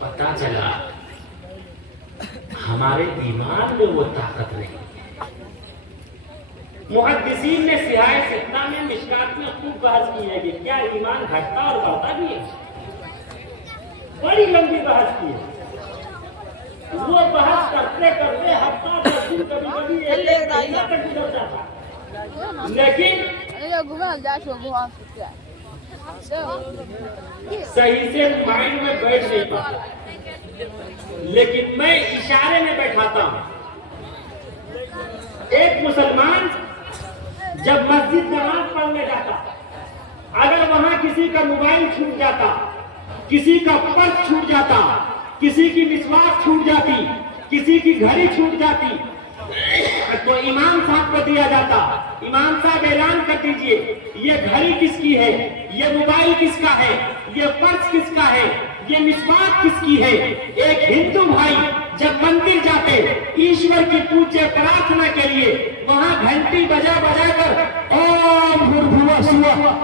پتا چلا ہمارے ایمان میں وہ طاقت نہیں. محدثین نے سیاہ ستنا میں مشکات میں خوب بحث کی ہے کہ کیا ایمان گھٹتا اور بڑھتا بھی ہے. بڑی لمبی بحث کی ہے. وہ بحث کرتے کرتے ہفتہ دس دن کبھی کبھی ایک مہینہ تک گزر جاتا. لیکن صحیح سے مائنڈ میں بیٹھ نہیں پاتا. لیکن میں اشارے میں بیٹھاتا ہوں. ایک مسلمان جب مسجد نماز پڑھنے جاتا, اگر وہاں کسی کا موبائل چھوٹ جاتا, کسی کا پرس چھوٹ جاتا, کسی کی مسواک چھوٹ جاتی, کسی کی گھڑی چھوٹ جاتی, تو امام صاحب کو دیا جاتا. امام صاحب اعلان کر دیجئے یہ گھڑی کس کی ہے, یہ موبائل کس کا ہے, یہ پرس کس کا ہے, یہ مسواک کس کی ہے. ایک ہندو بھائی جب مندر جاتے ایشور کی پوجا پرارتھنا کے لیے, وہاں گھنٹی بجا بجا کر اوم بھربھوہ سوہ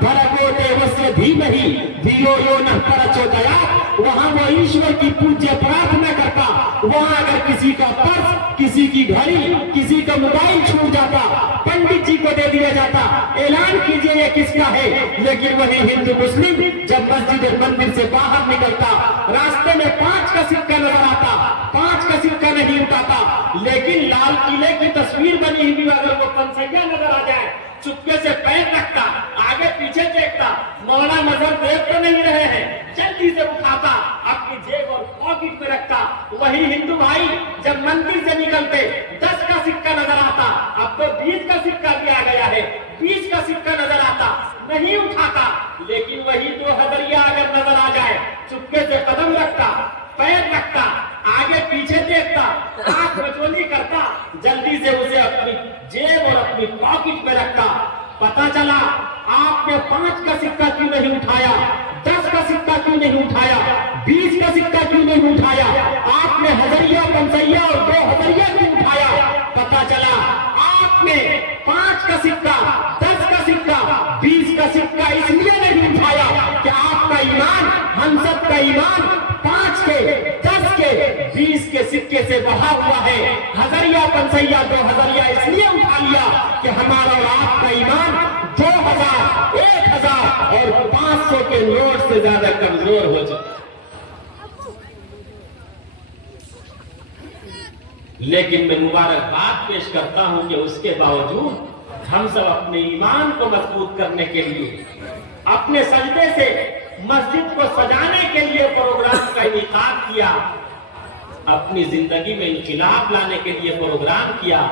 بھرگو دیوسیہ دھیمہی دھیو یو نہ پرچودیات, وہاں وہ ایشور کی پوجا پرارتھنا کرتا. وہاں اگر کسی کا پرس, کسی کی گھڑی, کسی کا موبائل چھوٹ جاتا, پنڈت جی کو دے دیا جاتا, اعلان کیجئے یہ کس کا ہے. لیکن وہی ہندو مسلم جب مسجد مندر سے باہر نکلتا, راستے میں 5 کا سکہ نظر آتا, 5 کا سکہ نہیں اٹھاتا. لیکن لال قلعے کی تصویر بنی ہوئی اگر وہ پنسیا نظر آ جائے, چپکے سے پیر رکھتا, آگے پیچھے دیکھتا, مولانا نظر دیکھ تو نہیں رہے ہیں, جلدی سے اٹھاتا, اپنی جیب اور پاکٹ میں رکھتا. وہی ہندو بھائی جب مندر سے نکلتے 10 کا سکہ نظر آتا, اب تو 20 کا سکہ بھی آ گیا ہے, 20 کا سکہ نظر آتا, نہیں اٹھاتا. لیکن وہی 2000 اگر نظر آ جائے, چپکے سے قدم رکھتا, پیر رکھتا, آگے پیچھے دیکھتا, آنکھ مچولی کرتا, جلدی سے اسے اپنی جیب اور اپنی پاکٹ میں رکھتا. پتا چلا آپ نے 5 کا سکہ کیوں نہیں اٹھایا, 10 کا سکہ کیوں نہیں اٹھایا, 20 کا سکہ کیوں نہیں اٹھایا, آپ نے ہزاریہ, پنسیا اور 2000 کیوں اٹھایا. پتا چلا آپ نے 5 کا سکہ, 10 کا سکہ, 20 کا سکہ اس لیے نہیں اٹھایا کہ آپ کا ایمان, ہم سب کا ایمان 5 کے, 10 کے, 20 کے سکے سے بہا ہوا ہے. ہزاریہ, پنسیا, 2000 اس لیے اٹھا لیا کہ ہمارا اور آپ کا ایمان 2000, 1000 اور 500 کے نوٹ سے زیادہ کمزور ہو جائے. لیکن میں مبارکباد پیش کرتا ہوں کہ اس کے باوجود ہم سب اپنے ایمان کو مضبوط کرنے کے لیے, اپنے سجدے سے مسجد کو سجانے کے لیے پروگرام کا انعقاد کیا, اپنی زندگی میں انقلاب لانے کے لیے پروگرام کیا.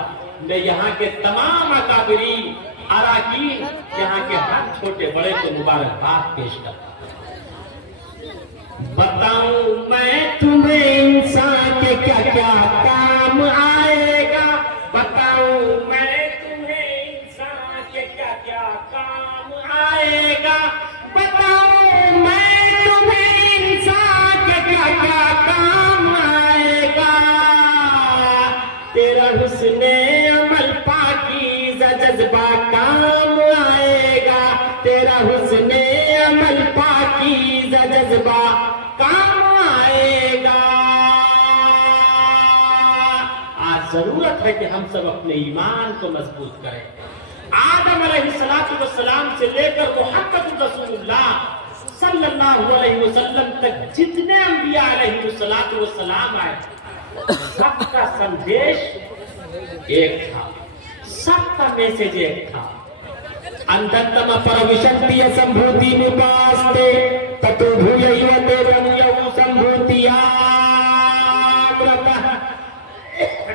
میں یہاں کے تمام اکابرین, اراکین, یہاں کے ہر چھوٹے بڑے کو مبارکباد پیش کرتا ہوں. بتاؤں میں تمہیں انسان کے کیا کیا کام آئے گا, بتاؤں میں تمہیں انسان کے کیا کیا کام آئے گا, بتاؤں میں تمہیں انسان کے کیا کیا کام آئے گا. تیرا حسن عمل پاکیزہ جذبہ کام آئے گا, تیرا حسن عمل پاکیزہ جذبہ کام آئے گا. آج ضرورت ہے کہ ہم سب اپنے ایمان کو مضبوط کریں. آدم علیہ السلام سے لے کر محمد رسول اللہ صلی اللہ علیہ وسلم تک جتنے انبیاء علیہ السلام آئے, سب کا سندیش ایک تھا, سب کا میسج ایک تھا. ಅಂತಂತಮ ಪರವಿಶಕ್ತಿಯ ಸಂಭೂತಿ ನಿಪಾಸ್ತೆ ತತು ಭೂಯೈವತೆ ರಮ್ಯವು ಸಂಭೂತಿಯಾಮೃತ.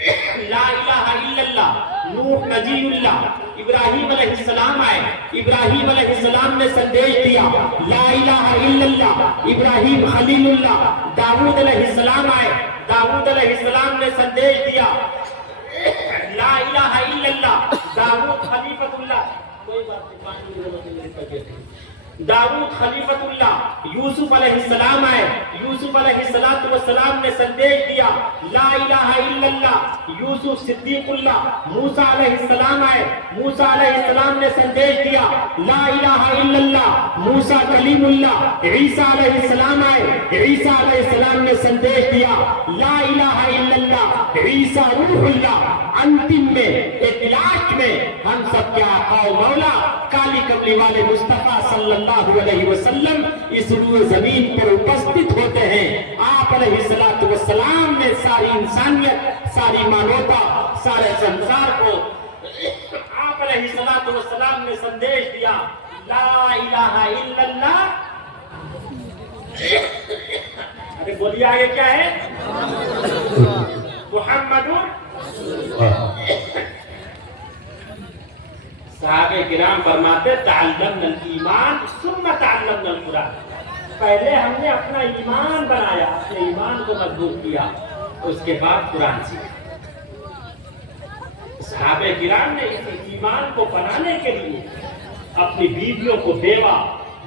لا الہ الا اللہ، نوح نجی اللہ، ابراہیم علیہ السلام آئے، ابراہیم علیہ السلام نے سندیش دیا لا الہ الا اللہ، ابراہیم خلیل اللہ، داؤد علیہ السلام آئے، داؤد علیہ السلام نے سندیش دیا لا الہ الا اللہ، داؤد خلیفۃ اللہ، کوئی بات نہیں، داؤد خلیفۃ اللہ، یوسف علیہ السلام آئے، یوسف علیہ السلام نے سندیش دیا لا الہ الا اللہ، یوسف صدیق اللہ، موسیٰ علیہ السلام آئے، موسیٰ علیہ السلام نے سندیش دیا لا الہ الا اللہ، موسیٰ کلیم اللہ، عیسیٰ علیہ السلام آئے، عیسیٰ علیہ السلام نے سندیش دیا لا الہ الا اللہ، عیسیٰ روح اللہ۔ انتم میں ایک لاسٹ میں ہم سب کے آقا و مولا کالی کملی والے مصطفیٰ صلی اللہ علیہ وسلم اس روئے زمین پر اپستھت ہوتے ہیں۔ آپ علیہ السلام نے ساری انسانیت، ساری مانوتا، سارے سنسار کو آپ علیہ السلام نے سندیش دیا لا الہ الا اللہ۔ ارے بولیے آگے کیا ہے؟ محمد صحابہ کرام فرماتے تعلمنا الایمان ثم تعلمنا القرآن، پہلے ہم نے اپنا ایمان بنایا، اپنے ایمان کو مضبوط کیا، اس کے بعد قرآن سیکھا۔ صحابہ کرام نے اس ایمان کو بنانے کے لیے اپنی بیویوں کو بیوہ،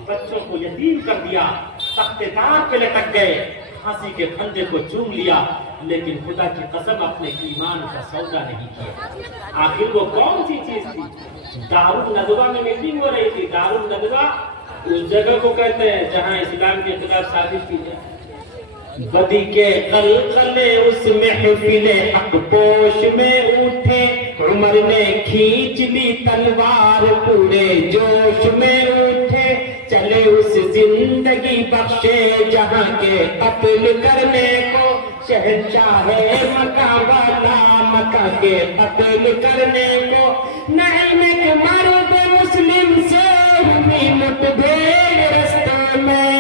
بچوں کو یتیم کر دیا، تخت تار پہ لٹک گئے، پھانسی کے پھندے کو چوم لیا، لیکن خدا کی قسم اپنے ایمان کا سودا نہیں کیا۔ آخر وہ کون سی چیز تھی؟ دارالندوہ میں میٹنگ ہو رہی تھی۔ دارالندوہ اس جگہ کو کہتے ہیں جہاں اسلام کے خلاف سازش کی جائے۔ بدی کے قلقلے اس محفل حق پوش میں اٹھے، عمر نے کھینچ لی تلوار پورے جوش میں اٹھے، چلے اس زندگی بخشے جہاں کے قتل کرنے کو، شہنشاہ مکہ والا مکہ کے قتل کرنے کو، نعیم کے مرد مسلم سے ہوئی مٹبھیڑ رستوں میں،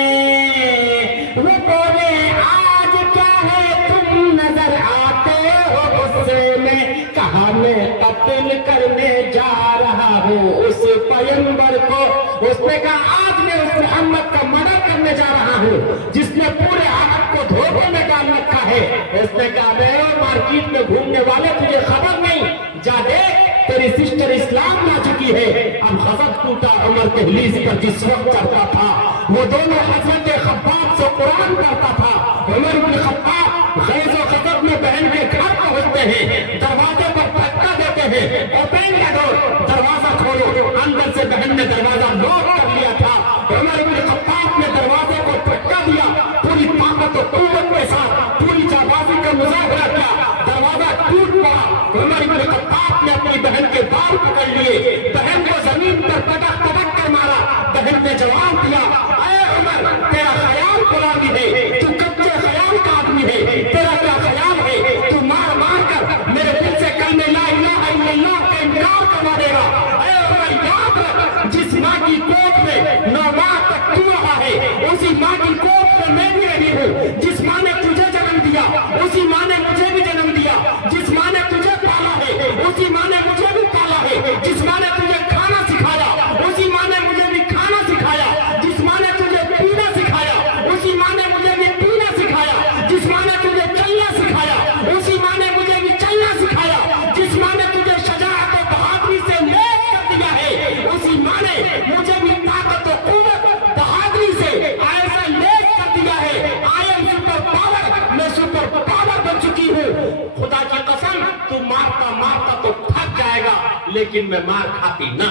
وہ بولے آج کیا ہے تم نظر آتے ہو غصے میں، کہا میں قتل کرنے جا رہا ہوں اس پیغمبر کو، اس نے کہا آج میں اس محمد کا مرڈر کرنے جا رہا ہوں جس نے پورے عرب کو دھوکے میں ڈال رکھا ہے۔ اس نے کہا میرے مارکیٹ میں گھومنے والے تجھے خبر نہیں، جا دیکھ تیری سسٹر اسلام لا چکی ہے۔ اب غضب ٹوٹا عمر دہلیز پر جس وقت چڑھتا تھا، وہ دونوں حضرت خباب سے قرآن پڑھتا تھا۔ عمر بن خطاب غیظ و غضب میں بہن کے گھر پہنچتے ہیں، دروازے پر دھکا دیتے ہیں، اوپن دا ڈور، دروازہ کھولو۔ اندر سے بہن نے دروازہ لاک کر لیا تھا۔ عمر بن خطاب نے دروازے کو دھکا دیا، پوری طاقت و قوت کے ساتھ پوری جانبازی کا مظاہرہ کیا، دروازہ ٹوٹ پڑا۔ عمر بن خطاب نے اپنی بہن کے بال پکڑ لیے، بہن کو زمین پر پٹک پٹک کر مارا۔ بہن نے جواب دیا اے عمر تیرا خیال غلامی ہے، تو کچے خیال کا آدمی ہے، تیرا کیا خیال ہے؟ تو مار مار کر میرے دل سے کلمہ لا الہ الا اللہ کا انکار کروا دے گا۔ اے عمر یاد رکھ جس ماں کی کوکھ میں 9 ماہ تک تو رہا ہے، اسی ماں کی کوکھ میں میں بھی رہی ہوں۔ جس ماں نے تجھے جنم دیا اسی ماں نے مجھے بھی جنم دیا، جس ماں نے تجھے پالا ہے اسی ماں نے مجھے بھی پالا ہے، جس ماں نے تجھے کھانا سکھایا اسی ماں نے مجھے بھی کھانا سکھایا، جس ماں نے تجھے پینا سکھایا اسی ماں نے مجھے بھی پینا سکھایا، جس ماں نے تجھے چلنا سکھایا اسی ماں نے مجھے بھی چلنا سکھایا، جس ماں نے تجھے شجاعت و بہادری سے لیس کر دیا ہے اسی ماں نے مجھے بھی طاقت و قوت بہادری سے ایسا لیس کر دیا ہے۔ آئی ایم سپر پاور، میں سپر پاور بن چکی ہوں۔ خدا کی قسم تو مارتا مارتا تو تھک جائے گا لیکن میں مار کھاتی نہ۔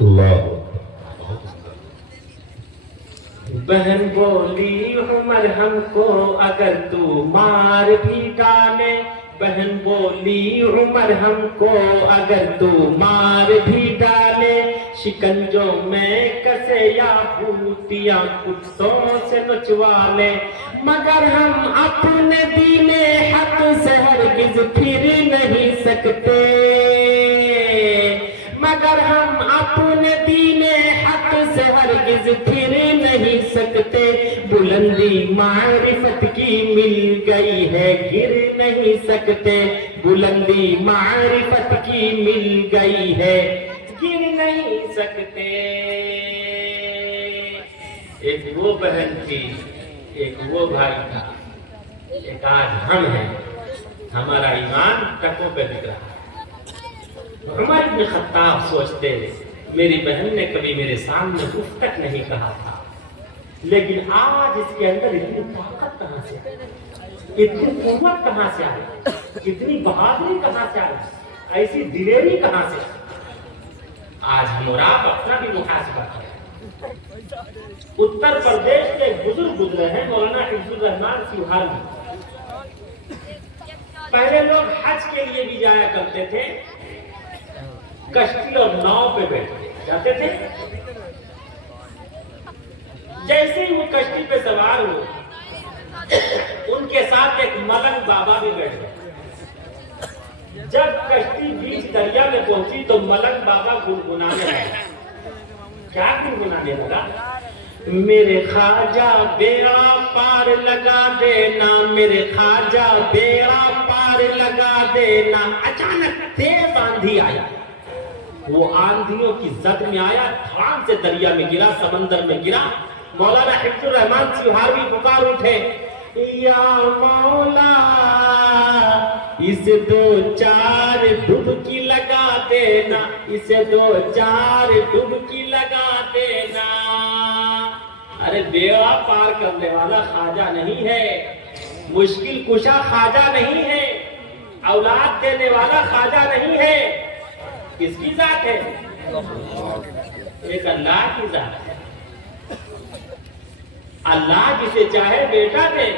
اللہ بہن بولی عمر ہم کو اگر تو مار بھی ڈالے، بہن بولی عمر ہم کو اگر تو مار بھی ڈالے، شکنجوں میں کسے یا بھوتیاں کتوں سے نچوا لے، مگر ہم اپنے دین حق سے ہرگز پھر نہیں سکتے، مگر ہم اپنے دین حق سے ہر ہرگز پھر نہیں سکتے، بلندی معرفت کی مل گئی ہے گر نہیں سکتے، بلندی معرفت کی مل گئی ہے گر نہیں سکتے۔ ایک وہ بہن تھی، ایک وہ بھائی تھا، ایک آج ہم ہیں، ہمارا ایمان ٹکوں پہ دکھ رہا ہے۔ عمر بن خطاب سوچتے میری بہن نے کبھی میرے سامنے اف تک نہیں کہا تھا، لیکن آج اس کے اندر اتنی طاقت کہاں سے آئی، اتنی قوت کہاں سے آئی، اتنی بہادری کہاں سے آئی، ایسی دلیری کہاں سے آئی۔ آج ہم اور آپ اپنا بھی محاسبہ کریں۔ اتر پردیش کے ایک بزرگ گزرے ہیں مولانا حفظ الرحمان سیوہانی۔ پہلے لوگ حج کے لیے بھی جایا کرتے تھے، کشتی اور ناؤ پہ بیٹھتے جاتے تھے۔ جیسے ہی وہ کشتی پہ سوار ہوئے، ان کے ساتھ ایک ملنگ بابا بھی بیٹھ گئے۔ جب کشتی بیچ دریا میں پہنچی تو ملنگ بابا گنگنانے لگا۔ کیا گنگنانے لگا؟ میرے خواجہ بیڑا پار لگا دینا، میرے خواجہ بیڑا پار لگا دینا۔ اچانک تیز آندھی آئی، وہ آندھیوں کی زد میں آیا، دھڑام سے دریا میں گرا، سمندر میں گرا۔ مولانا حفظ الرحمان سیوہانی پکار اٹھے، یا مولا اسے 2-4 ڈبکی لگا دینا، اسے 2-4 ڈبکی لگا دینا۔ ارے بیڑا پار کرنے والا خواجہ نہیں ہے، مشکل کشا خواجہ نہیں ہے، اولاد دینے والا خواجہ نہیں ہے۔ کس کی ذات ہے؟ ایک اللہ کی ذات ہے۔ اللہ جسے چاہے بیٹا دے،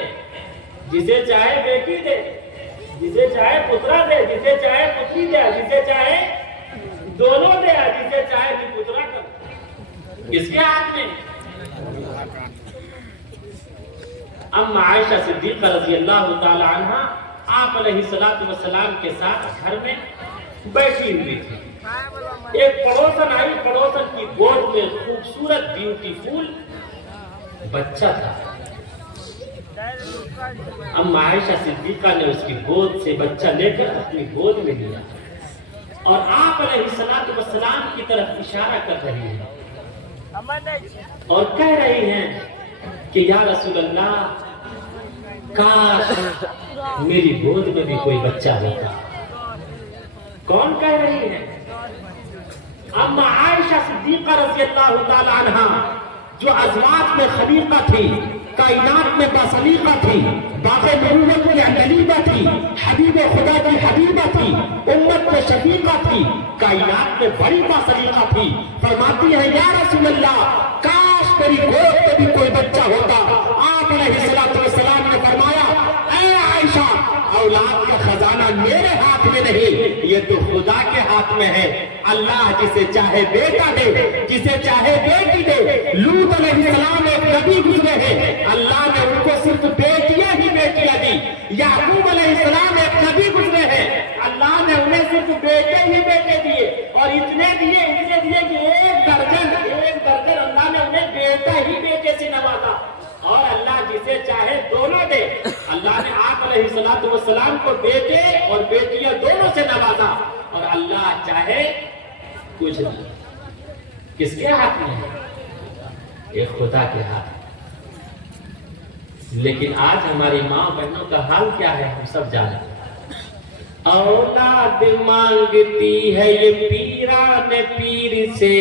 جسے چاہے بیٹی دے، جسے چاہے پترا دے، جسے چاہے پتری دے، جسے چاہے دونوں دے، جسے چاہے پترا کر۔ کس کے ہاتھ میں؟ اما عائشہ صدیقہ رضی اللہ تعالی عنہ آپ علیہ السلام کے ساتھ گھر میں بیٹھی ہوئی تھی۔ ایک پڑوسن آئی، پڑوسن کی گود میں خوبصورت بیوٹیفل بچہ تھا۔ اما عائشہ صدیقہ نے اس کی گود سے بچہ لے کر اپنی گود میں لیا اور آپ علیہ السلام کی طرف اشارہ کر رہی ہیں اور کہہ رہی ہیں کہ یا رسول اللہ، کاش میری گود میں بھی کوئی بچہ ہوتا۔ کون کہہ رہی ہے؟ اما عائشہ صدیقہ رضی اللہ تعالی عنہ، جو ازواج میں خلیقہ تھی، کائنات میں باسلیقہ تھی، باغ نبوت میں عندلیبہ تھی، حبیب خدا کی حبیبہ تھی، امت میں شفیقہ تھی، کائنات میں بڑی باسلیقہ تھی، فرماتی ہے یا رسول اللہ، کاش میری گود میں بھی کوئی بچہ ہوتا۔ آپ علیہ السلام نے فرمایا، اے عائشہ، اولاد کا خزانہ میرے ہاتھ میں نہیں، یہ تو خدا کے ہاتھ میں ہے۔ اللہ جسے چاہے بیٹا دے، جسے چاہے بیٹی دے۔ لوط علیہ السلام ایک نبی گزرے ہیں، اللہ نے ان کو صرف بیٹیاں ہی بیٹیاں دی۔ یعقوب علیہ السلام ایک نبی گزرے ہیں، اللہ نے انہیں صرف بیٹے ہی بیٹے دیے، اور اتنے دیے کہ ایک درجن اللہ نے انہیں بیٹا ہی بیٹے سے نوازا۔ اور اللہ جسے چاہے دونوں دے۔ اللہ نے آپ علیہ السلام کو بیٹے اور بیٹیاں دونوں سے نوازا، اور اللہ چاہے کچھ نہیں۔ کس کے ہاتھ میں ہے؟ ایک خدا کے ہاتھ میں۔ لیکن آج ہماری ماں بہنوں کا حال کیا ہے ہم سب جانتے ہیں۔ اولاد مانگتی ہے یہ پیران پیر سے،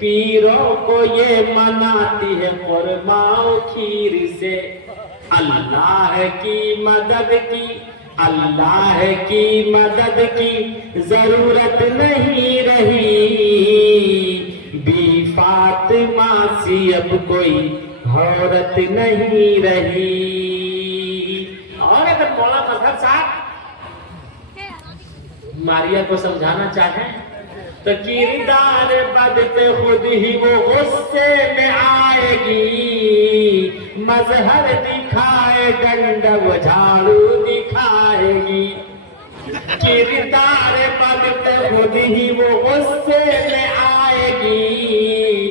پیروں کو یہ مناتی ہے قرمہ و کھیر سے۔ اللہ کی مدد کی، اللہ کی مدد کی ضرورت نہیں رہی، بی فاطمہ سی اب کوئی عورت نہیں رہی۔ اور اگر مولا مظہر صاحب ماریا کو سمجھانا چاہیں تو کردار بد پہ خود ہی وہ غصے میں آئے گی، مظہر دکھائے ڈنڈا وہ جھاڑو دکھائے گی۔ کردار بد پہ خود ہی وہ غصے میں آئے گی،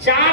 4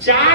4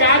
4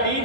3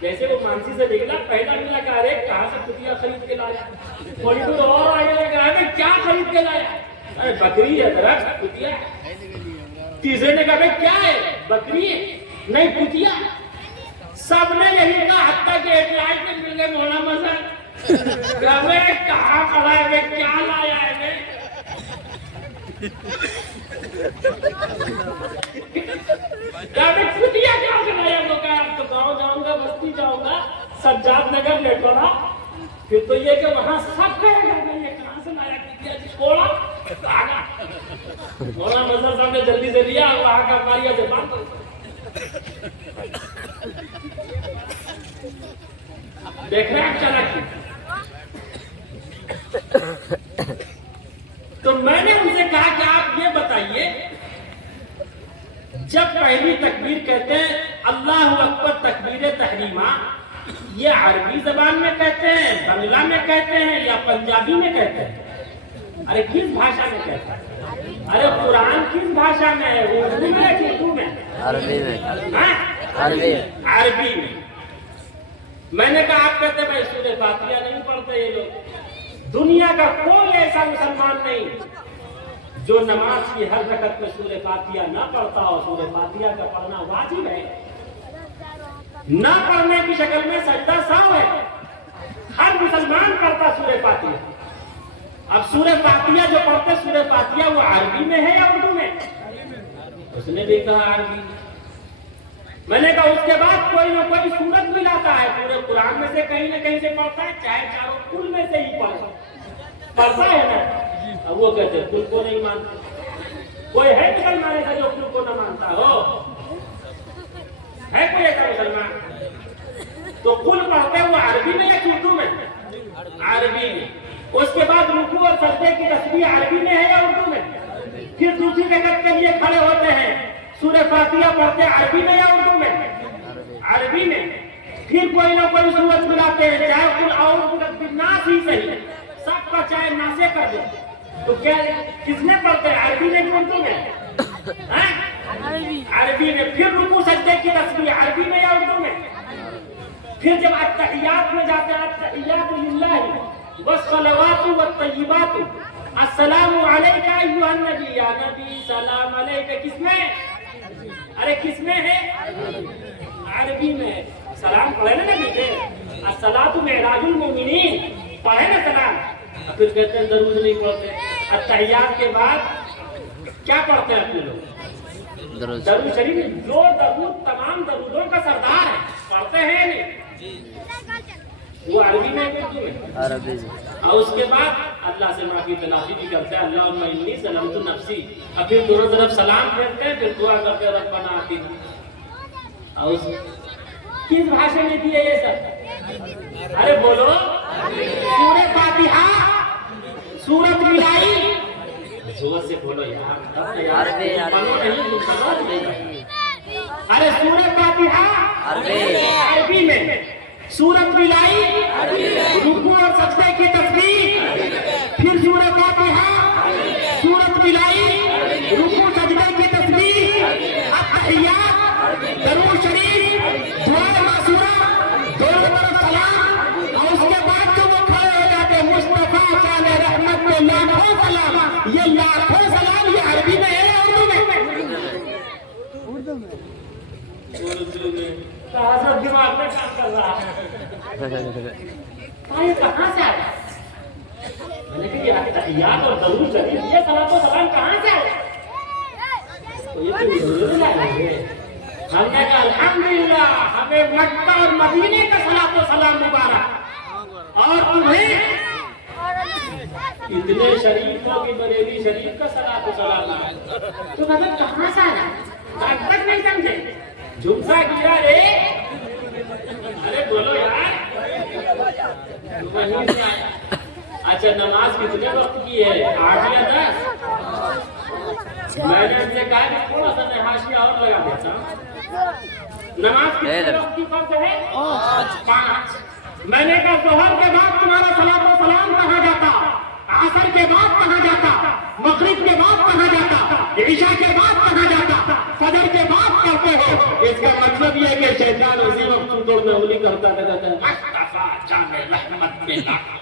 جیسے وہ مانسی سے نکلا پہلا ملا کہا ارے کہاں سے کتیا خرید کے لایا، تھوڑی دور اور آگے لگا ارے کیا خرید کے لایا، ارے بکری ہے درخت کتیا، تیسرے نے کہا بھائی کیا ہے بکری ہے نہیں کتیا، سب نے یہی کہا حتیٰ کہ ایک لائٹ میں مل گئے مولانا مزہ کہاں کھڑا ہے بھائی کیا لایا ہے بھائی، کتیا کیا لایا تو کہا اب تو گاؤں جاؤں گا بستی جاؤں گا سجاد نگر لیٹوڑا پھر تو یہ کہ وہاں سب کہے گا یہ کہاں سے لایا کتیا چھوڑا آگا مولانا مزہ صاحب نے جلدی سے لیا اور وہاں کا کاریا سے بات دیکھ رہے ہیں چلا کی تو میں نے ان سے کہا کہ آپ یہ بتائیے جب پہلی تکبیر کہتے ہیں اللہ اکبر تکبیر تحریمہ یہ عربی زبان میں کہتے ہیں بنگلہ میں کہتے ہیں یا پنجابی میں کہتے ہیں، ارے کس بھاشا میں کہتے ہیں، ارے قرآن کس بھاشا میں ہے، اردو میں ہے کہ اردو میں؟ عربی میں، عربی میں۔ میں نے کہا آپ کہتے ہیں بھائی سورہ فاتحہ نہیں پڑھتے یہ لوگ، دنیا کا کوئی ایسا مسلمان نہیں جو نماز کی ہر رکعت میں سورہ فاتحہ نہ پڑھتا ہو، سورہ فاتحہ کا پڑھنا واجب ہے، نہ پڑھنے کی شکل میں سجدہ سہو ہے، ہر مسلمان پڑھتا سورہ فاتحہ۔ اب سورہ فاتحہ جو پڑھتے سورہ فاتحہ وہ عربی میں ہے یا اردو میں؟ اس نے بھی کہا عربی۔ میں نے کہا اس کے بعد کوئی نہ کوئی سورت ملاتا ہے پورے قرآن میں سے کہیں نہ کہیں سے پڑھتا ہے، چاہے چاروں کل میں سے ہی پڑھتا ہے نا۔ اب وہ کہتے ہیں کل کو نہیں مانتا، کوئی ہے مسلمان ایسا جو کل کو نہ مانتا ہو؟ ہے کوئی ایسا مسلمان؟ تو کل پڑھتے ہیں وہ عربی میں یا اردو میں؟ عربی میں۔ اس کے بعد رکوع اور سجدے کی تسبیح عربی میں ہے یا اردو میں؟ پھر دوسری رکعت کے لیے کھڑے ہوتے ہیں سورہ فاتحہ پڑھتے ہیں عربی میں یا اردو میں؟ عربی میں۔ پھر کوئی نہ کوئی سورت ملاتے ہیں، چاہے قل اعوذ برب الناس ہی صحیح، سب کا چاہے ناسے کر دو، تو کیا کس میں پڑھتے ہیں عربی میں کہ اردو میں؟ عربی میں۔ پھر رکوع سجدے کی تسبیح عربی میں یا اردو میں؟ پھر جب التحیات میں جاتے ہیں التحیات للہ والصلوات والطیبات السلام علیکہ ایھا النبی، یا نبی سلام علیکہ، کس میں؟ ارے کس میں ہے؟ عربی میں۔ سلام پڑھے نا نبی پہ، الصلاۃ معراج المومنین، پڑھے نا سلام۔ پھر کہتے ہیں درود نہیں پڑھتے۔ التحیات کے بعد کیا پڑھتے ہیں اپنے لوگ؟ درود شریف، جو درود تمام درودوں کا سردار ہے، پڑھتے ہیں نہیں؟ وہ عربی میں اردو میں؟ عربی میں۔ اور اس کے بعد اللہ سے معافی تلافی بھی کرتے ہیں، اللہم انی ظلمت نفسی، اور پھر دونوں طرف سلام پھیرتے ہیں، پھر دعا کرتے ہیں ربنا آتنا۔ اور کس بھاشا میں دی ہے یہ سب؟ ارے بولو، سورہ فاتحہ، سورت ملائی، زور سے بولو یار، عربی ارے سورہ فاتحہ عربی میں، سورت ملائی رکوع اور سجدے کی تسبیح، پھر سورہ فاتحہ، سورت ملائی رکوع سجدے کی تسبیح، التحیات، درود شریف، دعائے معصورہ، دونوں طرف سلام، اور اس کے بعد جو وہ کھڑے ہو جاتے ہیں مصطفیٰ شان رحمت میں لاکھوں سلام، یہ لاکھوں سلام یہ عربی میں ہے یا اردو میں؟ اردو میں۔ حضرت دماغ میں کام کر رہا ہے، یہ کہاں سے آیا؟ میں نے کہا یہ تحیات اور درود شریف یہ صلاۃ و سلام کہاں سے آیا؟ تو یہ تو ضرور لائے گے۔ ہم نے کہا الحمدللہ ہمیں مکہ اور مدینے کا صلاۃ و سلام مبارک، اور انہیں اتنے شریفوں کی بریلی شریف کا صلاۃ و سلام آیا۔ تو مطلب کہاں سے آیا؟ آج تک نہیں سمجھے؟ جھمسا گرا رے، ارے بولو یار، وہیں سے آیا۔ اچھا نماز کتنے وقت کی ہے؟ 8 یا 10؟ میں نے ان سے کہا کہ تھوڑا سا حاشیہ اور لگا دیتا ہوں۔ نماز کتنے وقت کی فرض ہے؟ 5۔ میں نے کہا ظہر کے بعد تمہارا صلاۃ و سلام کہاں جاتا؟ عصر کے بعد کہاں جاتا؟ مغرب کے بعد کہاں جاتا؟ عشاء کے بعد کہاں جاتا؟ فجر کے بعد کرتے ہو، اس کا مطلب یہ ہے کہ شیطان اسی وقت توڑ میں انگلی کرتا تھا، کہتا ہے مصطفیٰ جان رحمت میں لاکھ